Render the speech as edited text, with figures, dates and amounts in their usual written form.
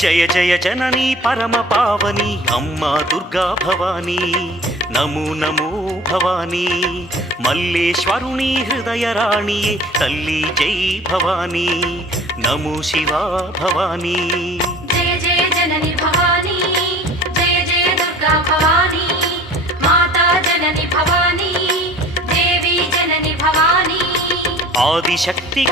జయ జయ జననీ పరమ పావని అమ్మా దుర్గా భవానీ నమో నమో భవానీ మల్లేశ్వరుని హృదయ రాణియే తల్లి జై భవానీ నమో శివా భవానీ జయ జయ జనని భవానీ జయ జయ దుర్గా భవానీ మాతా జనని భవానీ దేవి జనని భవానీ ఆదిశక్తిగా